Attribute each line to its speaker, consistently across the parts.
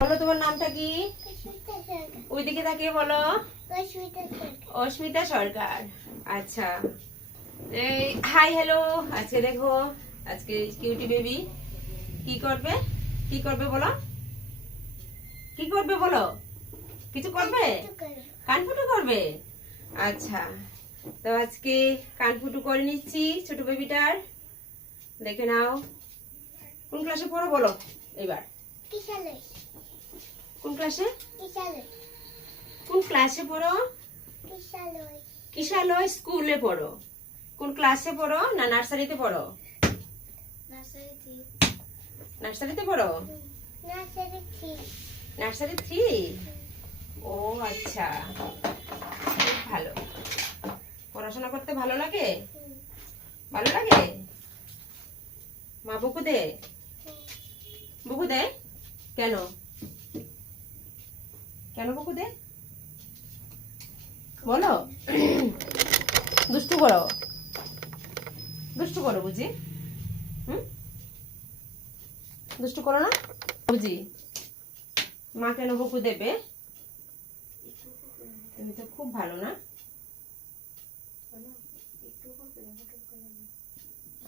Speaker 1: বলো তোমার নামটা কি? ওইদিকে তাকিয়ে বলো। অস্মিতা সরকার। আচ্ছা। এই হাই হ্যালো আজকে দেখো আজকে কিউটি বেবি কি করবে? কি করবে বলো? কি করবে বলো? কিছু করবে? কানফুটু করবে। আচ্ছা। তো আজকে কানফুটু করে নিচ্ছি ছোট বেবিটার দেখে নাও। কোন ক্লাসে পড়ো বলো? এবার কোন ক্লাসে? কোন ক্লাসে পড়ো? কিশালয়। স্কুলে পড়ো। কোন ক্লাসে পড়ো না নার্সারিতে পড়ো? নার্সারিতে। পড়ো? Nursery three. ও আচ্ছা। ভালো। পড়াশোনা করতে ভালো লাগে? ভালো লাগে? মা বুকু দে বুকু দে কেন? কেন বুকু দে? বলো। দুষ্টু করো। দুষ্টু করো বুঝি। হুম? দুষ্টু করো না? বুঝি। মা কেন বকু দেবে? তুমি তো খুব ভালো না?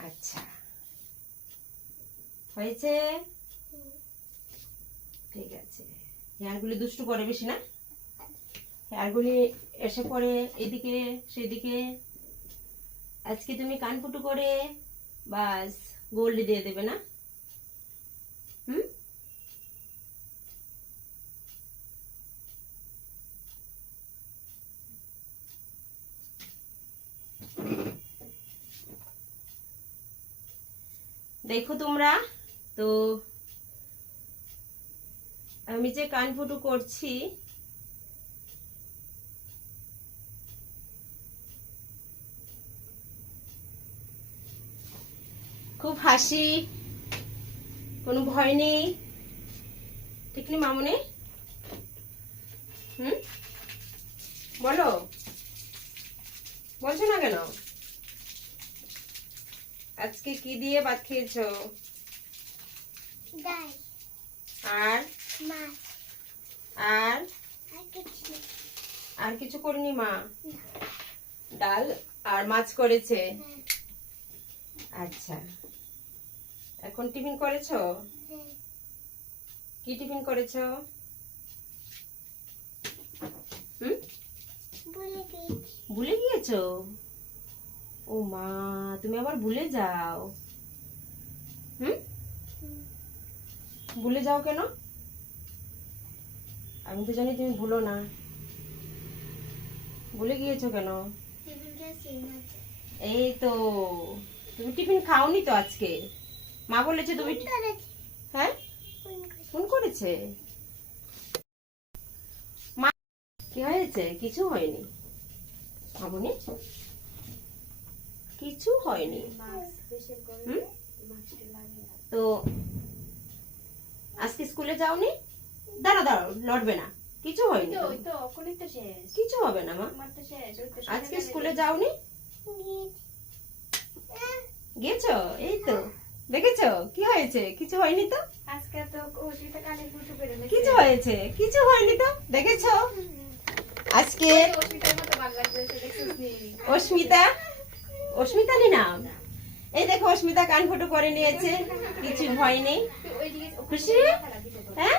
Speaker 1: আচ্ছা। হয়েছে? ঠিক আছে। হেয়ারগুলি দুষ্টু করে বেশি না। হেয়ারগুলি এসে পড়ে এদিকে, সেদিকে। আজকে তুমি কানফুটু করে বাস গোল্ড দিয়ে দেবে না? হুম? দেখো তোমরা, তো আমি যে কানফুটু করছি খুব হাসি কোনো ভয় নেই। ঠিক নেই মামনি? হুম? বলো। বলছো না কেন? আজকে কি দিয়ে ভাত খেয়েছো? আর? আর? আর কিছু করিনি মা? ডাল আর মাছ করেছে? আচ্ছা। এখন টিফিন করেছ? কি টিফিন করেছ? হুম? ভুলে গিয়েছো। ও মা তুমি আবার ভুলে যাও। হুম। ভুলে যাও কেন? আমি তো জানি তুমি ভুলো না। ভুলে গিয়েছো কেন? এই তো, তুমি টিফিন খাওনি তো আজকে? মা বলেছে তুমি হ্যাঁ? ফোন করেছে? মা, কি হয়েছে? কিছু হয়নি। মামনি? কিছু হয়নি? তো, আজকে স্কুলে যাওনি? দাঁড়া দাঁড়াও লড়বে না। কিছু হয়নি তো। কিছু হবে না মা? আজকে স্কুলে যাওনি? গেছো? এই তো। দেখেছ? কি হয়েছে? কিছু হয়নি তো? কিছু হয়েছে? কিছু হয়নি তো? দেখেছ? আজকে অস্মিতা? অস্মিতা নাম? এই দেখো অস্মিতা কান ফটো করে নিয়েছে। কিছু ভয় নেই খুশি? হ্যাঁ?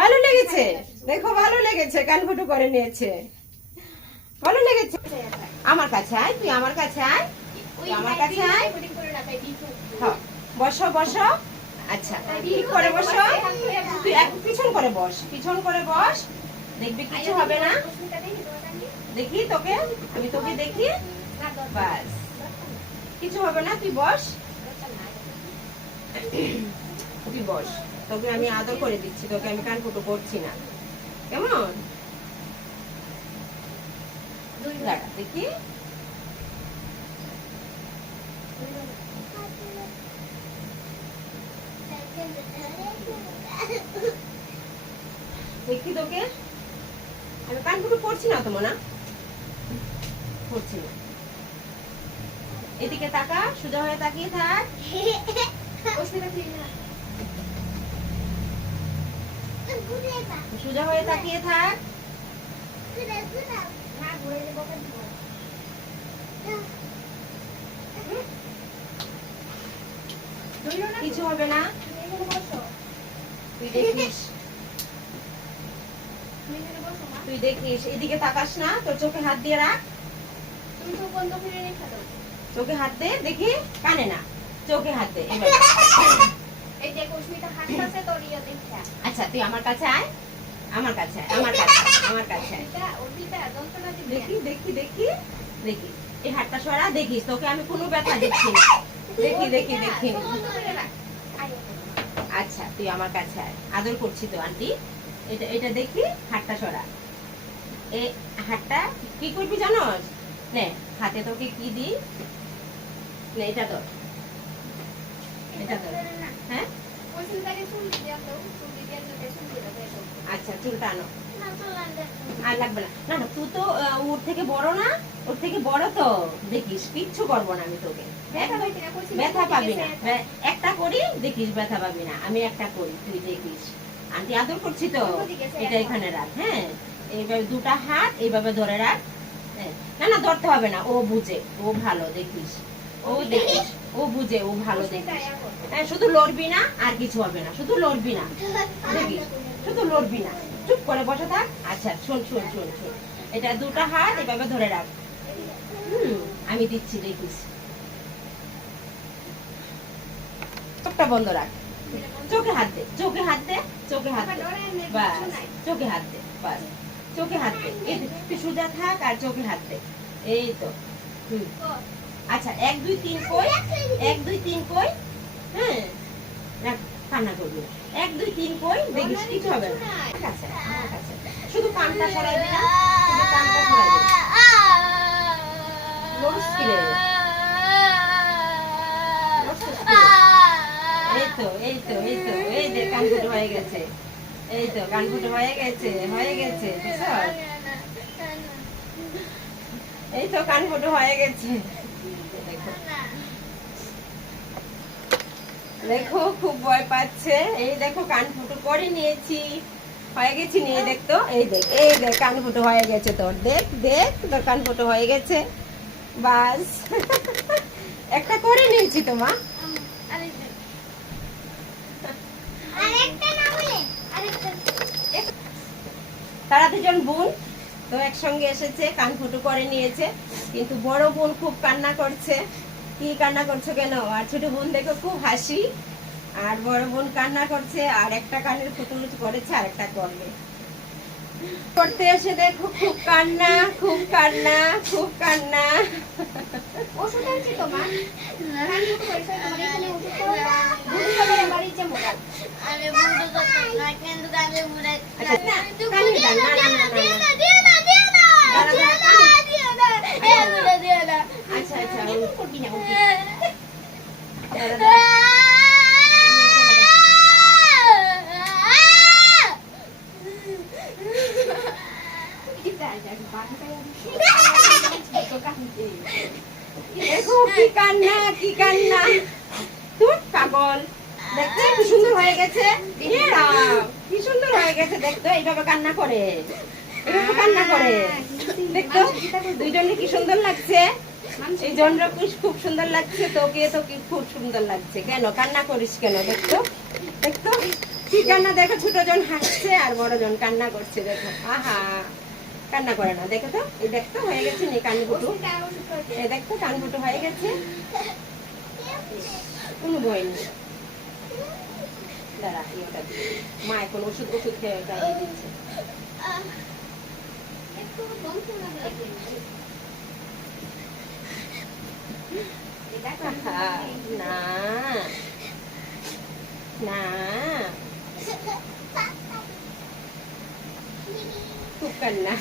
Speaker 1: ভালো লেগেছে? দেখো ভালো লেগেছে কান ফুটু করে নিয়েছে। ভালো লেগেছে? আমার কাছে আয় তুই আমার কাছে আয়। আমার কাছে আয়। হ্যাঁ, বসো বসো। আচ্ছা করে বসো। তুই পিছন করে বস পিছন করে বস। দেখবি কিছু হবে না। দেখি তোকে আমি তোকে দেখি। বাস। কিছু হবে না তুই বস। তুই বস। তোকে আমি আদর করে দিচ্ছি, তোকে আমি কান ফুটো করছি না। কেমন? দেখি। দেখি তোকে। আমি কান করছি না করছি না। এদিকে তাকা, সোজা হয়ে তাকিয়ে থাক। সোজা হয়ে তাকিয়ে থাক। কিছু হবে না। তুই দেখিস। তুই দেখিস। এদিকে তাকাস না। তোর চোখে হাত দিয়ে রাখ। চোখে হাত দে। দেখি। কানে না। চোখে হাত দে। এবার। আচ্ছা তুই আমার কাছে আয় আমার কাছে আয় আমার কাছে আমার কাছে আয়। দেখি দেখি দেখি দেখি। এই হাতটা সরা দেখিস তোকে আমি কোনো ব্যথা দিচ্ছি না। দেখি দেখি দেখি। আচ্ছা তুই আমার কাছে আয়। আদর করছি তো আন্টি। এটা এটা দেখি হাতটা সরা। এই হাতটা কি করবি জানোস? নে হাতে তোকে কি দিই? নে এটা তো এটা তো হ্যাঁ? আচ্ছা চুলটা আনো আর লাগবে না। না না তুই তো ওর থেকে বড় না ওর থেকে বড় তো। দেখিস কিচ্ছু করব না আমি তোকে। ব্যথা পাবি না। একটা করি দেখিস ব্যথা পাবি না। আমি একটা করি তুই দেখিস। আন্টি আদর করছি তো। এটা এখানে রাখ হ্যাঁ? এইভাবে দুটা হাত এইভাবে ধরে রাখ হ্যাঁ। না না ধরতে হবে না ও বুঝে ও ভালো দেখিস। ও দেখিস ও বুঝে, ও ভালো দেখিস হ্যাঁ শুধু লড়বি না, আর কিছু হবে না। শুধু লড়বি না। দেখিস শুধু লড়বি না। চুপ করে বসে থাক। আচ্ছা শোন শোন শোন শোন। এটা দুটা হাত, এভাবে ধরে রাখ। আমি দিচ্ছি, দেখিস। চোখটা বন্ধ রাখ। চোখে হাত দে, চোখে হাত দে, চোখে হাত দে। বাস, চোখে হাত দে, বাস। চোখে হাত দে। এই সোজা থাক আর চোখে হাত দে। এই তো। হুম। আচ্ছা এক দুই তিন কই? এক দুই তিন কই? হ্যাঁ কান্না করবি এক দুই তিন কই? দেখিস কিছু হবে না। শুধু কানটা সরাই দিলাম শুধু সরাই লড়স? এই তো এই তো এই তো এই যে কান ফুটো হয়ে গেছে। এই তো কান ফুটো হয়ে গেছে হয়ে গেছে? এই তো কান ফুটো হয়ে গেছে দেখো দেখো খুব ভয় পাচ্ছে। এই দেখো কান ফুটো করে নিয়েছি। হয়ে গেছি নিয়ে দেখতো এই দেখ এই দেখ কান ফুটো হয়ে গেছে তোর। দেখ দেখ তোর কান ফুটো হয়ে গেছে। বাস। একটা করে নিয়েছি তো মা। তারা দুজন বোন তো একসঙ্গে এসেছে কান ফুটো করে নিয়েছে। কিন্তু বড় বোন খুব কান্না করছে। কি কান্না করছ কেন আর ছোট বোন দেখো খুব হাসি আর বড় বোন কান্না করছে আর একটা কানের ফুটো করেছে আর একটা করবে করতে এসে দেখো খুব কান্না খুব কান্না খুব কান্না আচ্ছা না কানে দাও, না না না না না আচ্ছা আচ্ছা ও করবি না ওকে দাঁড়া, দাঁড়া। দেখো কি কান্না কি কান্না? তুই পাগল। দেখতে কি সুন্দর হয়ে গেছে? কি সুন্দর হয়ে গেছে দেখতো এইভাবে কান্না করে। এইভাবে কান্না করে। দেখতো দুইজনে কি সুন্দর লাগছে? এই জনরা খুব সুন্দর লাগছে তোকে তো কি খুব সুন্দর লাগছে। কেন? কান্না করিস কেন? দেখতো দেখতো কি কান্না? দেখো ছোট জন হাসছে আর বড় জন কান্না করছে দেখো। আহা কান্না করে না। দেখো তো এই দেখতো হয়ে গেছে নি কান ফুটু এই দেখতো কান ফুটু হয়ে গেছে। কোনো বই নেই দাঁড়া ইয়েটা মা এখন ওষুধ ওষুধ খেয়ে গাইয়ে দিচ্ছে না না
Speaker 2: ถูกกันนะ